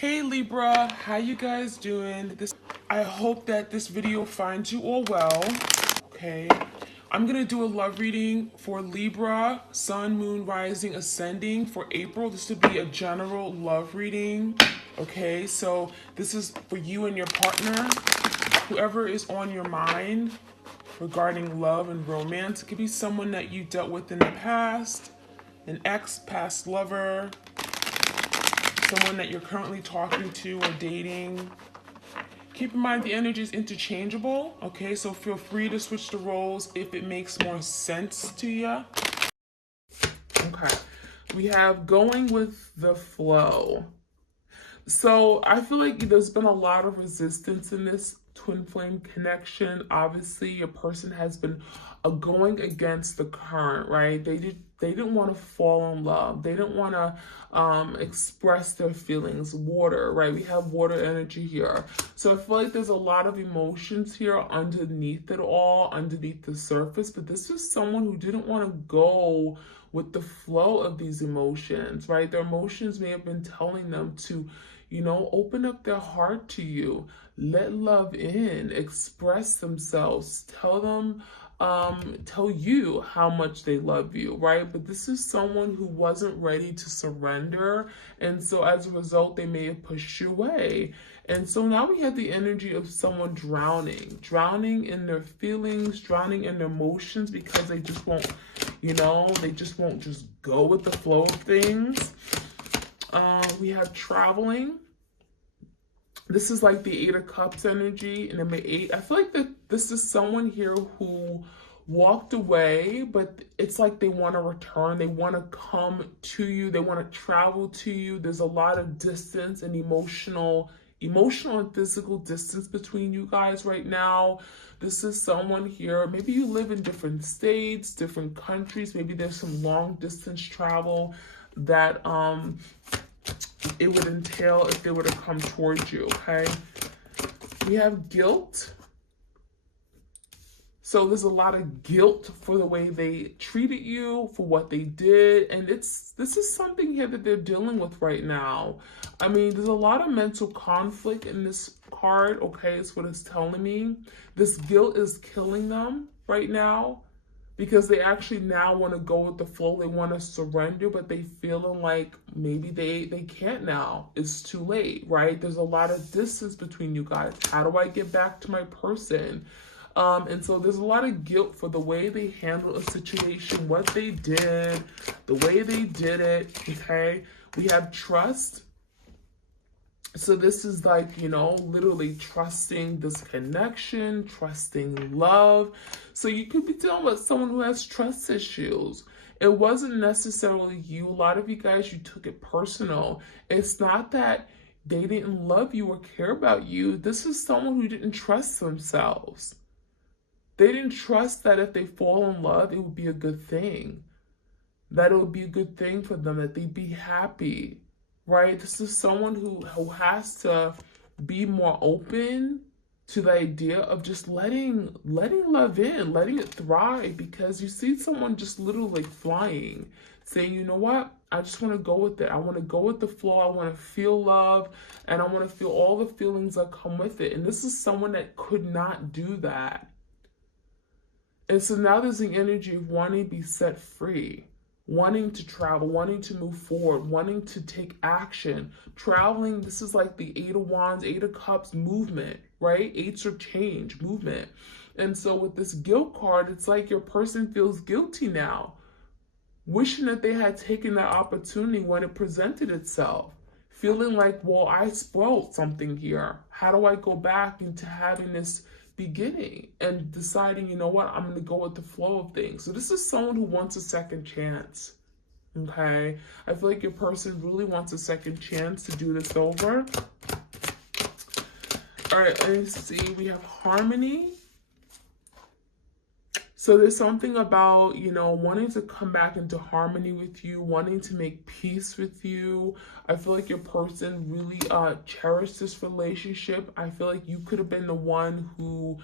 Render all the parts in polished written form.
Hey Libra, how you guys doing? I hope that this video finds you all well. Okay, I'm gonna do a love reading for Libra, Sun, Moon, Rising, Ascending for April. This would be a general love reading. Okay, so this is for you and your partner, whoever is on your mind regarding love and romance. It could be someone that you dealt with in the past, an ex, past lover, someone that you're currently talking to or dating. Keep in mind the energy is interchangeable, okay? So feel free to switch the roles if it makes more sense to you. Okay, we have going with the flow. So I feel like there's been a lot of resistance in this twin flame connection. Obviously, a person has been going against the current, right? They didn't want to fall in love. They didn't want to express their feelings. Water, right? We have water energy here. So I feel like there's a lot of emotions here underneath it all, underneath the surface. But this is someone who didn't want to go with the flow of these emotions, right? Their emotions may have been telling them to, open up their heart to you, let love in, express themselves, tell you how much they love you, right? But this is someone who wasn't ready to surrender. And so as a result, they may have pushed you away. And so now we have the energy of someone drowning in their feelings, drowning in their emotions because they just won't, they just won't just go with the flow of things. We have traveling. This is like the Eight of Cups energy, and number 8. I feel like that this is someone here who walked away, but it's like they want to return. They want to come to you. They want to travel to you. There's a lot of distance and emotional and physical distance between you guys right now. This is someone here. Maybe you live in different states, different countries. Maybe there's some long distance travel that it would entail if they were to come towards you, okay? We have guilt. So there's a lot of guilt for the way they treated you, for what they did. And this is something here that they're dealing with right now. I mean, there's a lot of mental conflict in this card, okay? It's what it's telling me. This guilt is killing them right now, because they actually now want to go with the flow. They want to surrender, but they feeling like maybe they can't now. It's too late, right? There's a lot of distance between you guys. How do I get back to my person? And so there's a lot of guilt for the way they handled a situation, what they did, the way they did it, okay? We have trust. So this is like, literally trusting this connection, trusting love. So you could be dealing with someone who has trust issues. It wasn't necessarily you. A lot of you guys, you took it personal. It's not that they didn't love you or care about you. This is someone who didn't trust themselves. They didn't trust that if they fall in love, it would be a good thing. That it would be a good thing for them, that they'd be happy. Right? This is someone who has to be more open to the idea of just letting love in, letting it thrive, because you see someone just literally flying, saying, you know what? I just want to go with it. I want to go with the flow. I want to feel love, and I want to feel all the feelings that come with it. And this is someone that could not do that. And so now there's the energy of wanting to be set free, wanting to travel, wanting to move forward, wanting to take action. Traveling, this is like the Eight of Wands, Eight of Cups movement, right? Eights are change, movement. And so with this guilt card, it's like your person feels guilty now, wishing that they had taken that opportunity when it presented itself, feeling like, well, I spoiled something here. How do I go back into having this beginning and deciding, you know what, I'm going to go with the flow of things. So this is someone who wants a second chance. Okay, I feel like your person really wants a second chance to do this over. All right, let's see. We have harmony. So there's something about, wanting to come back into harmony with you, wanting to make peace with you. I feel like your person really cherished this relationship. I feel like you could have been the one who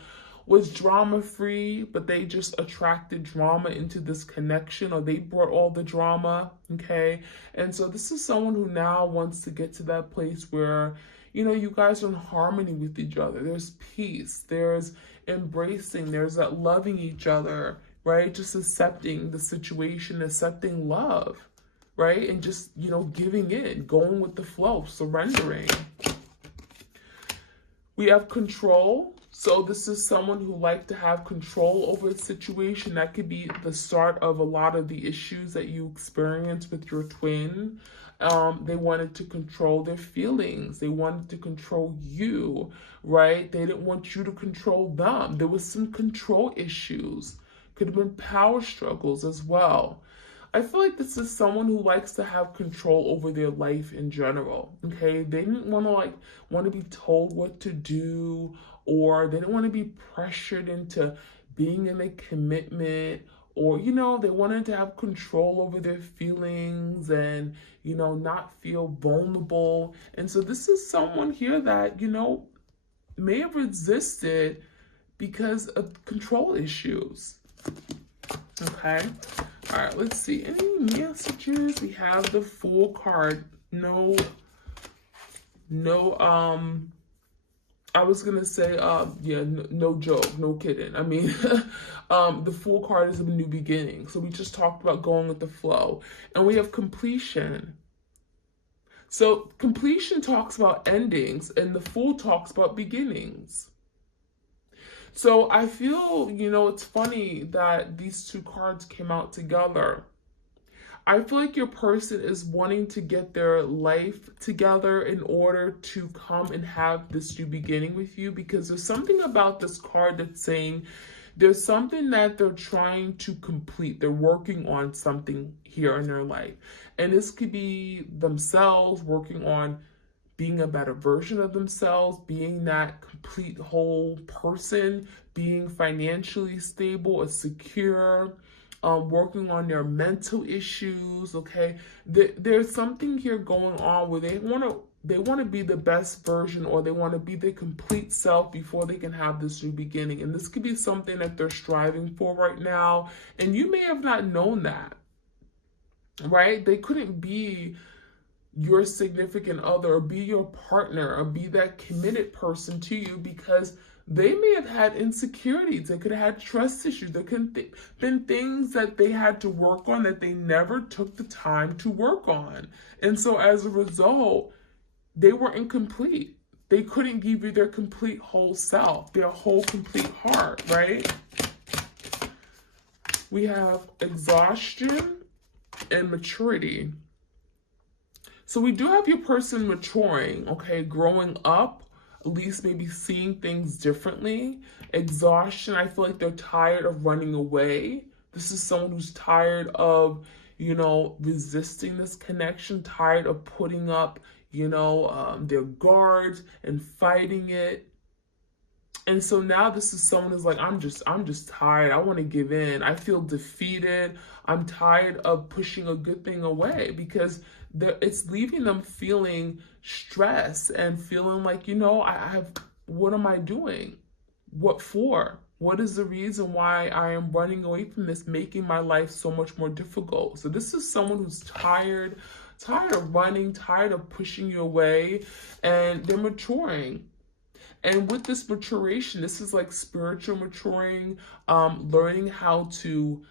was drama free, but they just attracted drama into this connection, or they brought all the drama, okay? And so this is someone who now wants to get to that place where, you know, you guys are in harmony with each other. There's peace, there's embracing, there's that loving each other, right? Just accepting the situation, accepting love, right? And just, you know, giving in, going with the flow, surrendering. We have control. So this is someone who likes to have control over a situation. That could be the start of a lot of the issues that you experience with your twin. They wanted to control their feelings. They wanted to control you, right? They didn't want you to control them. There was some control issues. Could have been power struggles as well. I feel like this is someone who likes to have control over their life in general, okay? They didn't want to be told what to do, or they didn't want to be pressured into being in a commitment, or, you know, they wanted to have control over their feelings and, you know, not feel vulnerable. And so this is someone here that, you know, may have resisted because of control issues, okay? All right, let's see. Any messages? We have the Fool card. No, I was going to say, yeah, no joke, no kidding. I mean, the Fool card is a new beginning. So we just talked about going with the flow. And we have completion. So completion talks about endings, and the Fool talks about beginnings. So I feel, you know, it's funny that these two cards came out together. I feel like your person is wanting to get their life together in order to come and have this new beginning with you, because there's something about this card that's saying there's something that they're trying to complete. They're working on something here in their life. And this could be themselves working on being a better version of themselves, being that complete whole person, being financially stable and secure, working on their mental issues, okay? There's something here going on where they want to be the best version, or they want to be the complete self before they can have this new beginning. And this could be something that they're striving for right now. And you may have not known that, right? They couldn't be your significant other, or be your partner, or be that committed person to you, because they may have had insecurities. They could have had trust issues. There could have been things that they had to work on that they never took the time to work on. And so as a result, they were incomplete. They couldn't give you their complete whole self, their whole complete heart, right? We have exhaustion and maturity. So we do have your person maturing, okay, growing up, at least maybe seeing things differently. Exhaustion, I feel like they're tired of running away. This is someone who's tired of, you know, resisting this connection, tired of putting up, you know, their guards and fighting it. And so now this is someone who's like, I'm just tired. I want to give in. I feel defeated. I'm tired of pushing a good thing away, because it's leaving them feeling stress and feeling like, you know, what am I doing? What for? What is the reason why I am running away from this, making my life so much more difficult? So this is someone who's tired of running, tired of pushing you away, and they're maturing. And with this maturation, this is like spiritual maturing, learning how to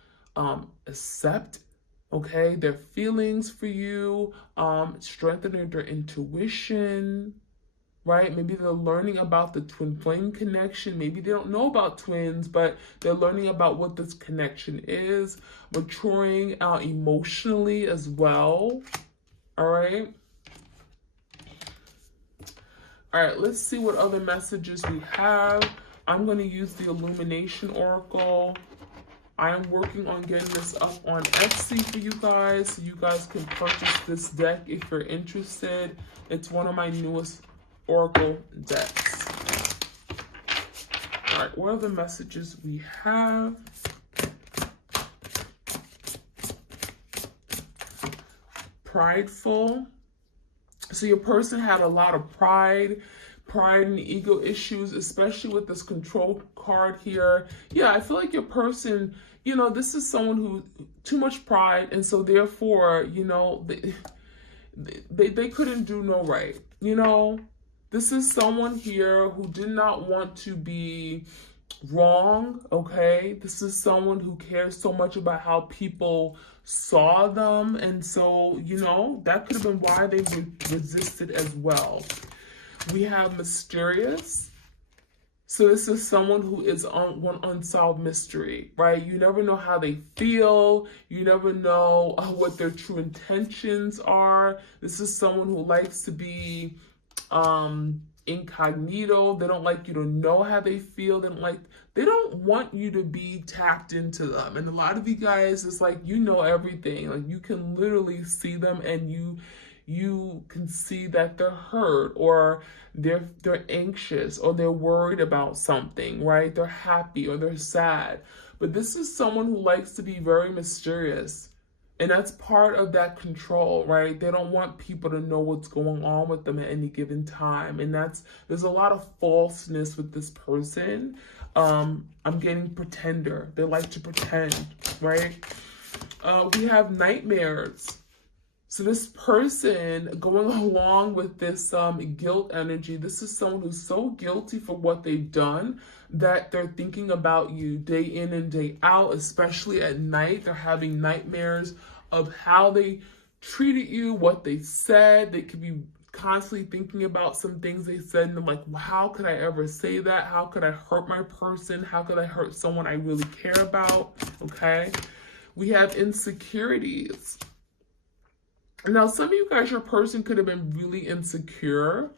accept, okay, their feelings for you, strengthening their intuition, right? Maybe they're learning about the twin flame connection. Maybe they don't know about twins, but they're learning about what this connection is, maturing emotionally as well, all right? All right, let's see what other messages we have. I'm going to use the Illumination Oracle. I am working on getting this up on Etsy for you guys, so you guys can purchase this deck if you're interested. It's one of my newest Oracle decks. All right, what are the messages we have? Prideful. So your person had a lot of pride. pride and ego issues, especially with this control card here. Yeah, I feel like your person, you know, this is someone who too much pride, and so therefore, you know, they couldn't do no right. You know, this is someone here who did not want to be wrong, okay? This is someone who cares so much about how people saw them, and so, you know, that could have been why they resisted as well. We have mysterious. So this is someone who is on one unsolved mystery, right? You never know how they feel. You never know what their true intentions are. This is someone who likes to be incognito. They don't like you to know how they feel. They don't want you to be tapped into them. And a lot of you guys, it's like, you know everything. Like, you can literally see them, and you can see that they're hurt, or they're anxious, or they're worried about something, right? They're happy or they're sad. But this is someone who likes to be very mysterious. And that's part of that control, right? They don't want people to know what's going on with them at any given time. And there's a lot of falseness with this person. I'm getting pretender. They like to pretend, right? We have nightmares. So this person going along with this guilt energy, this is someone who's so guilty for what they've done that they're thinking about you day in and day out, especially at night. They're having nightmares of how they treated you, what they said. They could be constantly thinking about some things they said, and they're like, well, how could I ever say that? How could I hurt my person? How could I hurt someone I really care about? Okay. We have insecurities. Now, some of you guys, your person could have been really insecure,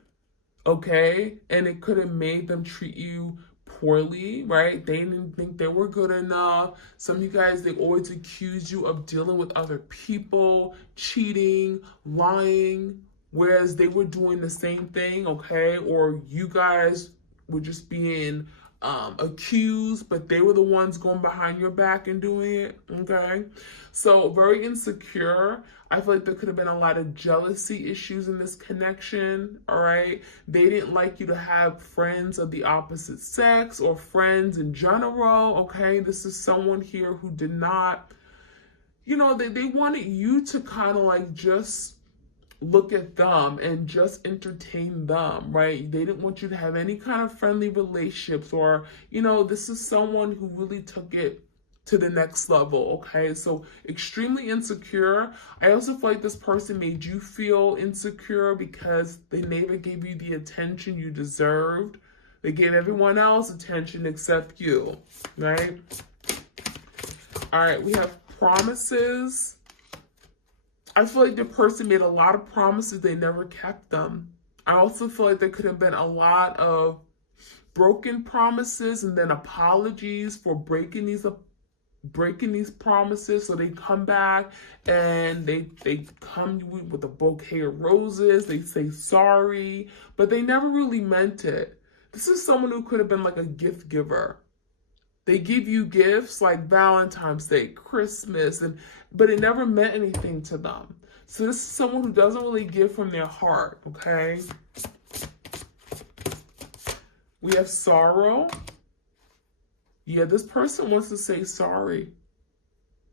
okay? And it could have made them treat you poorly, right? They didn't think they were good enough. Some of you guys, they always accuse you of dealing with other people, cheating, lying, whereas they were doing the same thing, okay? Or you guys were just being accused, but they were the ones going behind your back and doing it, okay? So very insecure. I feel like there could have been a lot of jealousy issues in this connection, all right? They didn't like you to have friends of the opposite sex or friends in general, okay? This is someone here who did not, you know, they wanted you to kind of like just look at them and just entertain them, right? They didn't want you to have any kind of friendly relationships, or, you know, this is someone who really took it to the next level, okay? So extremely insecure. I also feel like this person made you feel insecure because they never gave you the attention you deserved. They gave everyone else attention except you, right? All right, we have promises. I feel like the person made a lot of promises, they never kept them. I also feel like there could have been a lot of broken promises and then apologies for breaking these promises. So they come back and they come with a bouquet of roses. They say sorry, but they never really meant it. This is someone who could have been like a gift giver. They give you gifts like Valentine's Day, Christmas, but it never meant anything to them. So this is someone who doesn't really give from their heart, okay? We have sorrow. Yeah, this person wants to say sorry.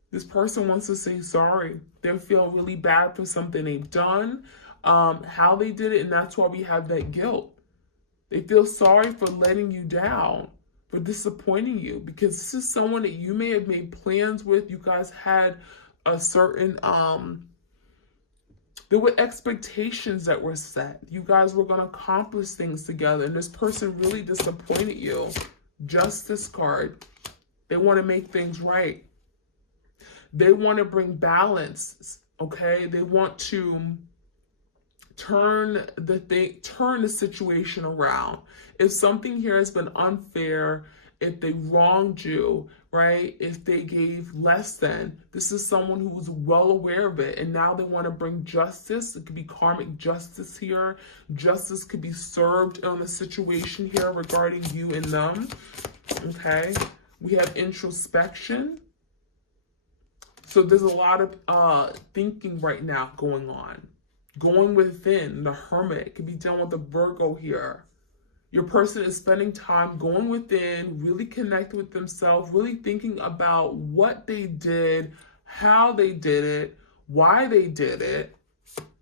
This person wants to say sorry. They feel really bad for something they've done, how they did it, and that's why we have that guilt. They feel sorry for letting you down, for disappointing you, because this is someone that you may have made plans with. You guys had a certain, there were expectations that were set. You guys were going to accomplish things together, and this person really disappointed you. Justice card. They want to make things right. They want to bring balance, okay? They want to turn the situation around. If something here has been unfair, if they wronged you, right? If they gave less than, this is someone who was well aware of it, and now they want to bring justice. It could be karmic justice here. Justice could be served on the situation here regarding you and them, okay? We have introspection. So there's a lot of thinking right now going on. Going within, the hermit. It could be dealing with the Virgo here. Your person is spending time going within, really connecting with themselves, really thinking about what they did, how they did it, why they did it,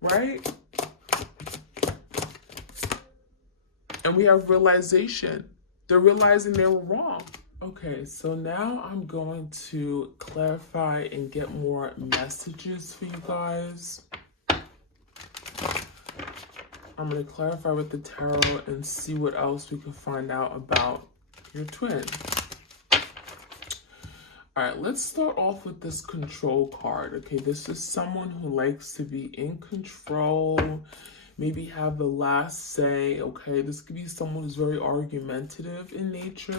right? And we have realization. They're realizing they were wrong. Okay, so now I'm going to clarify and get more messages for you guys. I'm going to clarify with the tarot and see what else we can find out about your twin. All right, let's start off with this control card. Okay, this is someone who likes to be in control, maybe have the last say. Okay, this could be someone who's very argumentative in nature.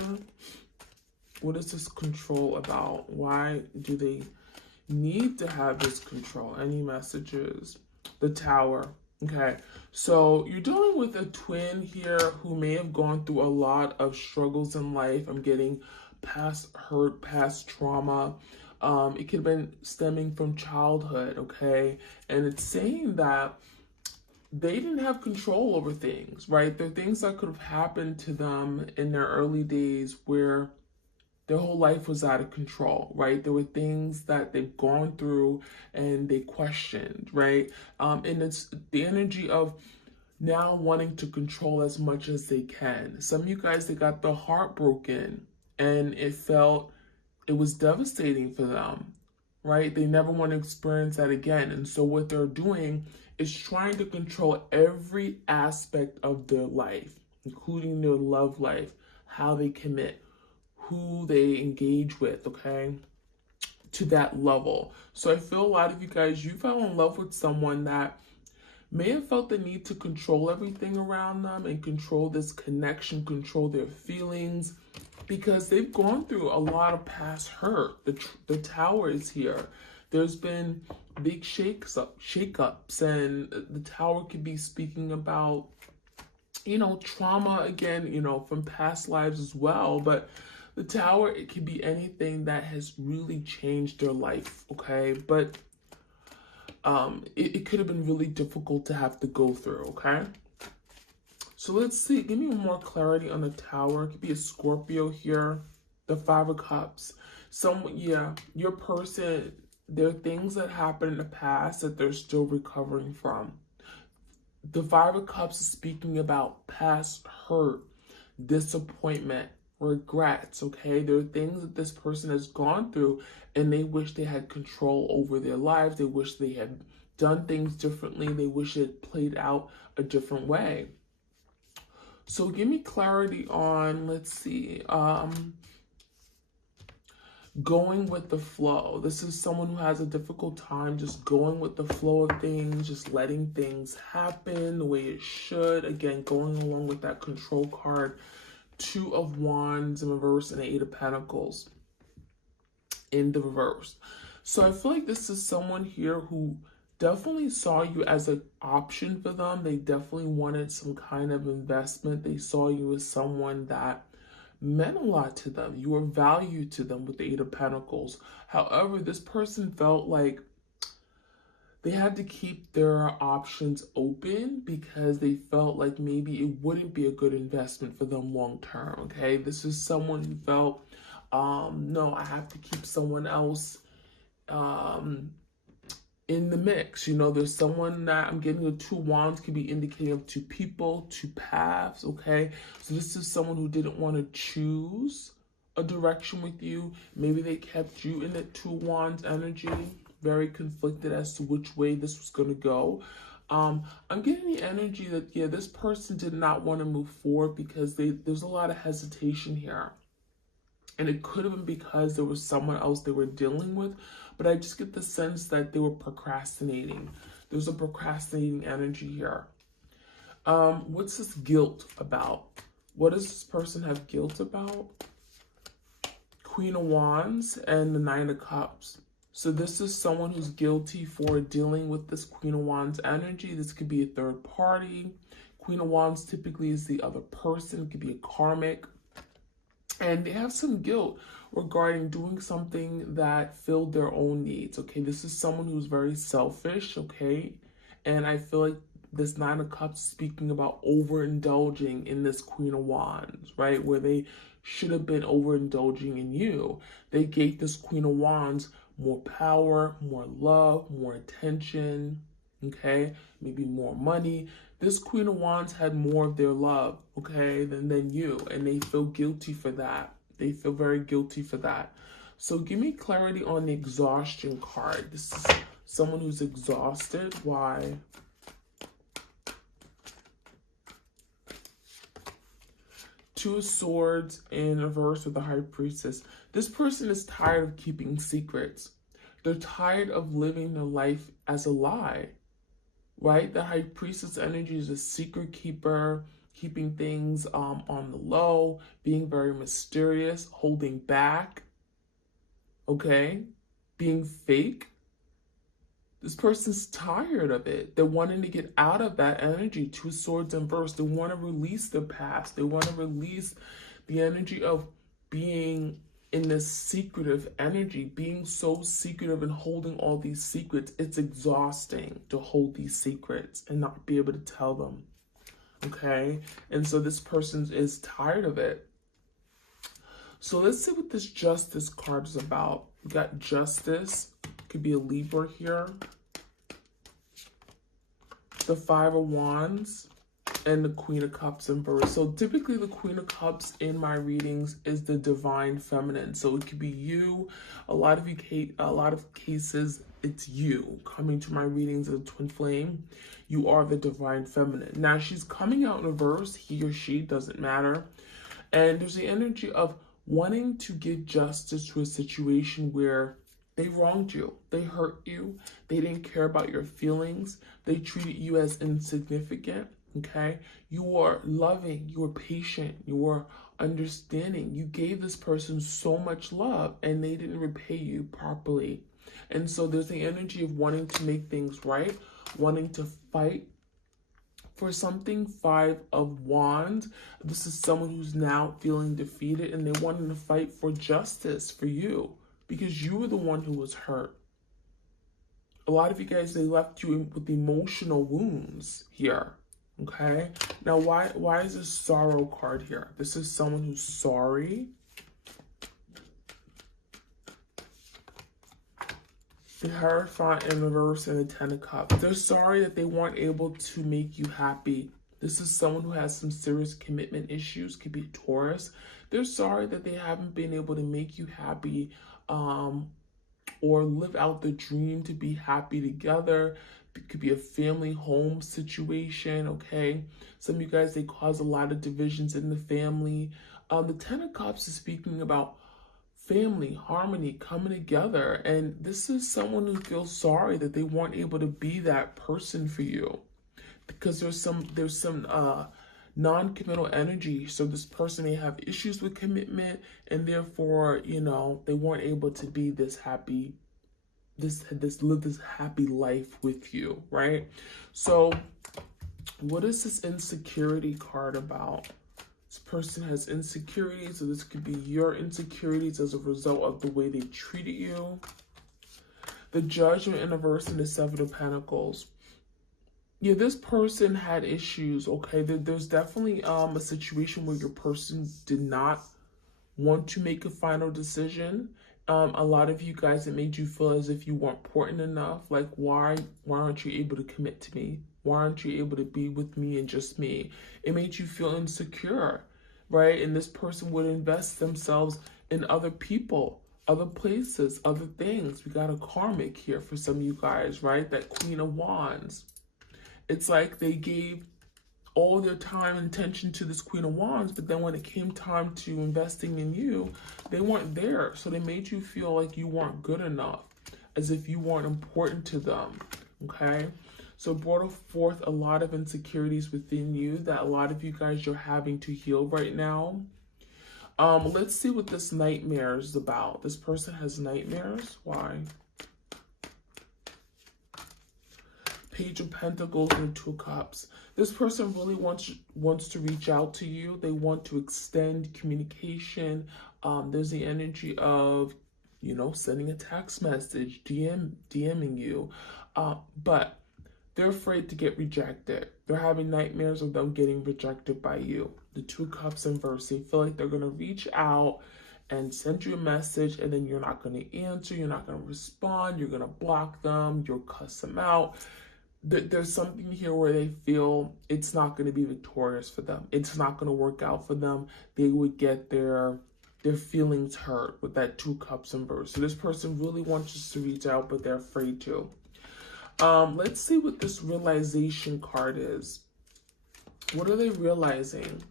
What is this control about? Why do they need to have this control? Any messages? The Tower. Okay, so you're dealing with a twin here who may have gone through a lot of struggles in life. I'm getting past hurt, past trauma. It could have been stemming from childhood, okay? And it's saying that they didn't have control over things, right? There are things that could have happened to them in their early days where their whole life was out of control, right? There were things that they've gone through and they questioned, right? And it's the energy of now wanting to control as much as they can. Some of you guys, they got their heart broken and it was devastating for them, right? They never want to experience that again. And so what they're doing is trying to control every aspect of their life, including their love life, how they commit, who they engage with, okay, to that level. So I feel a lot of you guys, you fell in love with someone that may have felt the need to control everything around them and control this connection, control their feelings, because they've gone through a lot of past hurt. The Tower is here. There's been big shakeups, and the Tower could be speaking about, trauma again, from past lives as well. But the Tower, it could be anything that has really changed their life, okay? But it could have been really difficult to have to go through, okay? So let's see. Give me more clarity on the Tower. It could be a Scorpio here. The Five of Cups. Your person, there are things that happened in the past that they're still recovering from. The Five of Cups is speaking about past hurt, disappointment, regrets, okay? There are things that this person has gone through and they wish they had control over their lives. They wish they had done things differently. They wish it played out a different way. So give me clarity on, let's see, going with the flow. This is someone who has a difficult time just going with the flow of things, just letting things happen the way it should. Again, going along with that control card. Two of Wands in reverse and the Eight of Pentacles in the reverse. So I feel like this is someone here who definitely saw you as an option for them. They definitely wanted some kind of investment. They saw you as someone that meant a lot to them. You were valued to them with the Eight of Pentacles. However, this person felt like they had to keep their options open because they felt like maybe it wouldn't be a good investment for them long term, okay? This is someone who felt, no, I have to keep someone else in the mix. There's someone that I'm getting the Two Wands could be indicating of two people, two paths, okay? So this is someone who didn't want to choose a direction with you. Maybe they kept you in the Two Wands energy, very conflicted as to which way this was going to go. I'm getting the energy that, this person did not want to move forward because there's a lot of hesitation here. And it could have been because there was someone else they were dealing with, but I just get the sense that they were procrastinating. There's a procrastinating energy here. What's this guilt about? What does this person have guilt about? Queen of Wands and the Nine of Cups. So this is someone who's guilty for dealing with this Queen of Wands energy. This could be a third party. Queen of Wands typically is the other person. It could be a karmic. And they have some guilt regarding doing something that filled their own needs, okay? This is someone who's very selfish, okay? And I feel like this Nine of Cups speaking about overindulging in this Queen of Wands, right? Where they should have been overindulging in you. They gave this Queen of Wands more power, more love, more attention, okay? Maybe more money. This Queen of Wands had more of their love, okay, than you, and they feel guilty for that. They feel very guilty for that. So give me clarity on the exhaustion card. This is someone who's exhausted. Why? Two of Swords in reverse with the High Priestess. This person is tired of keeping secrets. They're tired of living their life as a lie, right? The High Priestess energy is a secret keeper, keeping things on the low, being very mysterious, holding back, okay? Being fake. This person's tired of it. They're wanting to get out of that energy. Two Swords in reverse. They want to release the past. They want to release the energy of being in this secretive energy, being so secretive and holding all these secrets. It's exhausting to hold these secrets and not be able to tell them, okay? And so this person is tired of it. So let's see what this Justice card is about. We got Justice. Could be a Libra here. The Five of Wands and the Queen of Cups in reverse. So typically the Queen of Cups in my readings is the divine feminine. So it could be you. A lot of cases, it's you coming to my readings as a twin flame. You are the divine feminine. Now she's coming out in reverse. He or she, doesn't matter. And there's the energy of wanting to give justice to a situation where they wronged you, they hurt you, they didn't care about your feelings, they treated you as insignificant, okay? You are loving, you are patient, you are understanding. You gave this person so much love and they didn't repay you properly. And so there's the energy of wanting to make things right, wanting to fight for something. Five of Wands. This is someone who's now feeling defeated and they wanted to fight for justice for you because you were the one who was hurt. A lot of you guys, they left you with emotional wounds here. Okay. Now, why is this Sorrow card here? This is someone who's sorry. The Hierophant in reverse and the Ten of Cups. They're sorry that they weren't able to make you happy. This is someone who has some serious commitment issues. Could be Taurus. They're sorry that they haven't been able to make you happy or live out the dream to be happy together. It could be a family home situation, okay? Some of you guys, they cause a lot of divisions in the family. The Ten of Cups is speaking about family, harmony, coming together. And this is someone who feels sorry that they weren't able to be that person for you. Because there's some non-committal energy. So this person may have issues with commitment and therefore, you know, they weren't able to be this happy, live this happy life with you, right? So what is this insecurity card about? This person has insecurities, so this could be your insecurities as a result of the way they treated you. The Judgment in reverse and the Seven of Pentacles. Yeah, this person had issues, okay? There's definitely a situation where your person did not want to make a final decision. A lot of you guys, it made you feel as if you weren't important enough. Like, why aren't you able to commit to me? Why aren't you able to be with me and just me? It made you feel insecure, right? And this person would invest themselves in other people, other places, other things. We got a karmic here for some of you guys, right? That Queen of Wands. It's like they gave all their time and attention to this Queen of Wands, but then when it came time to investing in you, they weren't there. So they made you feel like you weren't good enough, as if you weren't important to them, okay? So it brought forth a lot of insecurities within you that a lot of you guys, you're having to heal right now. Let's see what this nightmare is about. This person has nightmares. Why? Page of Pentacles and Two of Cups. This person really wants to reach out to you. They want to extend communication. There's the energy of, you know, sending a text message, DMing you. But They're afraid to get rejected. They're having nightmares of them getting rejected by you. The Two of Cups in reverse. They feel like they're going to reach out and send you a message, and then you're not going to answer. You're not going to respond. You're going to block them. You'll cuss them out. There's something here where they feel it's not going to be victorious for them. It's not going to work out for them. They would get their feelings hurt with that Two Cups in reverse. So this person really wants us to reach out, but they're afraid to. Let's see what this realization card is. What are they realizing?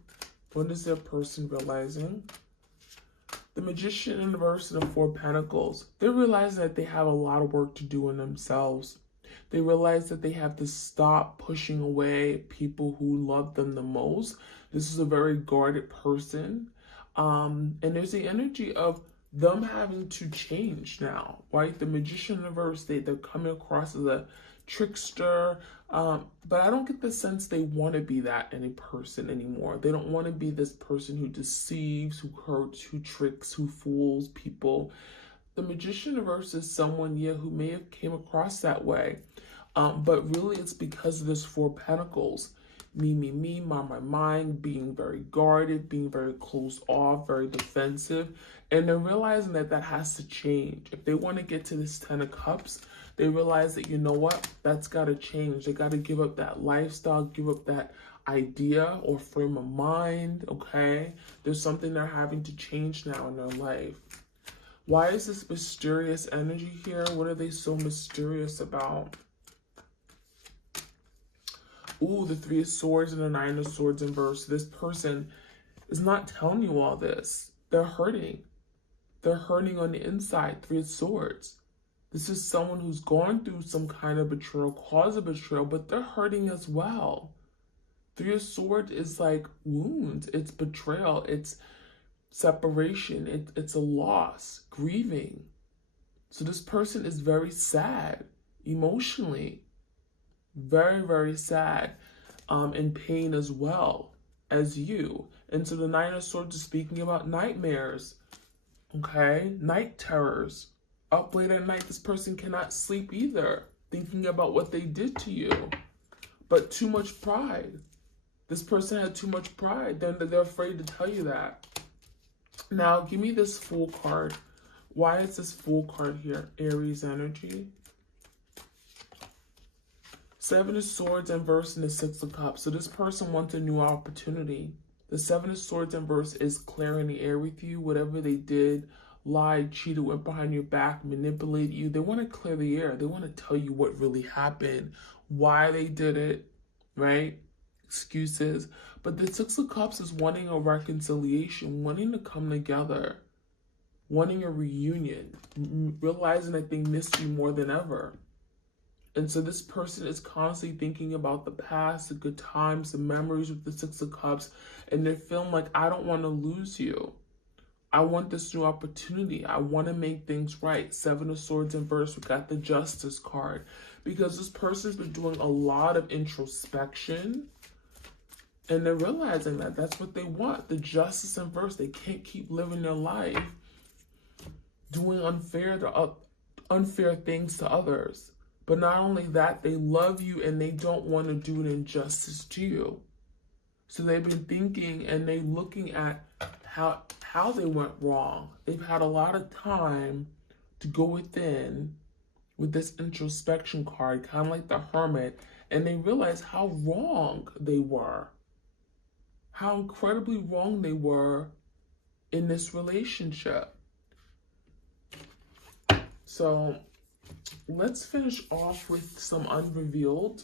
What is their person realizing? The Magician in reverse and the Four of Pentacles. They realize that they have a lot of work to do in themselves. They realize that they have to stop pushing away people who love them the most. This is a very guarded person. And there's the energy of them having to change now, right? The Magician in reverse, they're coming across as a trickster, but I don't get the sense they want to be that any person anymore. They don't want to be this person who deceives, who hurts, who tricks, who fools people. The Magician in reverse is someone, yeah, who may have came across that way, but really it's because of this Four of Pentacles. Me, my mind, being very guarded, being very closed off, very defensive. And they're realizing that that has to change. If they want to get to this Ten of Cups, they realize that, you know what, that's got to change. They got to give up that lifestyle, give up that idea or frame of mind, okay? There's something they're having to change now in their life. Why is this mysterious energy here? What are they so mysterious about? Ooh, the Three of Swords and the Nine of Swords in reverse. This person is not telling you all this. They're hurting. They're hurting on the inside. Three of Swords. This is someone who's gone through some kind of betrayal, cause of betrayal, but they're hurting as well. Three of Swords is like wounds. It's betrayal. It's separation. It's a loss, grieving. So this person is very sad emotionally. Very, very sad, in pain as well as you. And so the Nine of Swords is speaking about nightmares, okay? Night terrors. Up late at night, this person cannot sleep either, thinking about what they did to you. But too much pride. This person had too much pride. They're afraid to tell you that. Now, give me this Fool card. Why is this Fool card here? Aries energy. Seven of Swords in reverse and the Six of Cups. So this person wants a new opportunity. The Seven of Swords in reverse is clearing the air with you. Whatever they did, lied, cheated, went behind your back, manipulated you. They want to clear the air. They want to tell you what really happened, why they did it, right? Excuses. But the Six of Cups is wanting a reconciliation, wanting to come together, wanting a reunion, realizing that they missed you more than ever. And so this person is constantly thinking about the past, the good times, the memories with the Six of Cups, and they're feeling like, I don't want to lose you. I want this new opportunity. I want to make things right. Seven of Swords in reverse. We got the Justice card. Because this person's been doing a lot of introspection, and they're realizing that that's what they want. The Justice in reverse. They can't keep living their life doing unfair things to others. But not only that, they love you and they don't want to do an injustice to you. So they've been thinking and they're looking at how they went wrong. They've had a lot of time to go within with this introspection card, kind of like the Hermit, and they realize how wrong they were. How incredibly wrong they were in this relationship. So let's finish off with some unrevealed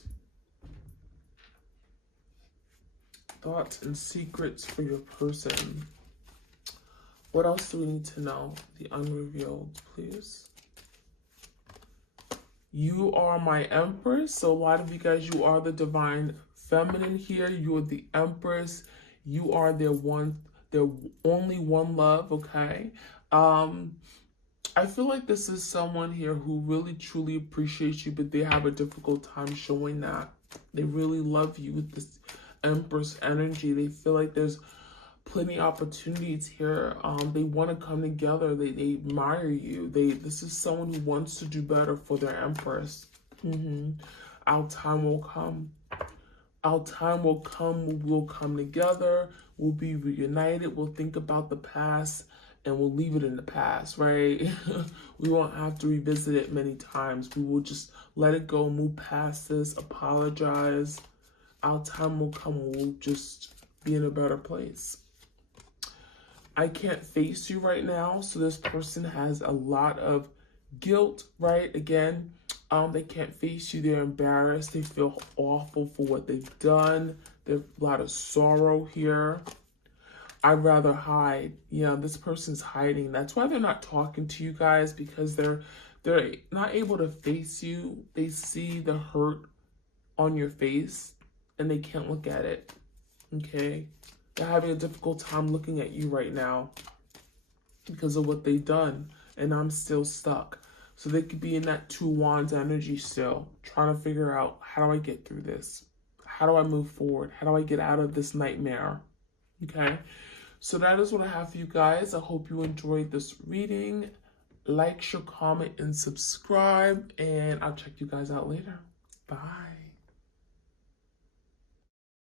thoughts and secrets for your person. What else do we need to know? The unrevealed, please. You are my Empress. So a lot of you guys, you are the divine feminine here. You are the Empress. You are their only one love, okay? I feel like this is someone here who really truly appreciates you, but they have a difficult time showing that. They really love you with this Empress energy. They feel like there's plenty of opportunities here. They want to come together. They admire you. This is someone who wants to do better for their Empress. I our time will come. Our time will come. We'll come together. We'll be reunited. We'll think about the past and we'll leave it in the past, right? We won't have to revisit it many times. We will just let it go, move past this, apologize. Our time will come. We'll just be in a better place. I can't face you right now. So this person has a lot of guilt, right? Again, they can't face you. They're embarrassed. They feel awful for what they've done. There's a lot of sorrow here. I'd rather hide. Yeah, this person's hiding. That's why they're not talking to you guys, because they're not able to face you. They see the hurt on your face and they can't look at it. Okay? They're having a difficult time looking at you right now because of what they've done. And I'm still stuck. So they could be in that Two Wands energy still, trying to figure out, how do I get through this? How do I move forward? How do I get out of this nightmare? Okay? So that is what I have for you guys. I hope you enjoyed this reading. Like, share, comment, and subscribe. And I'll check you guys out later. Bye.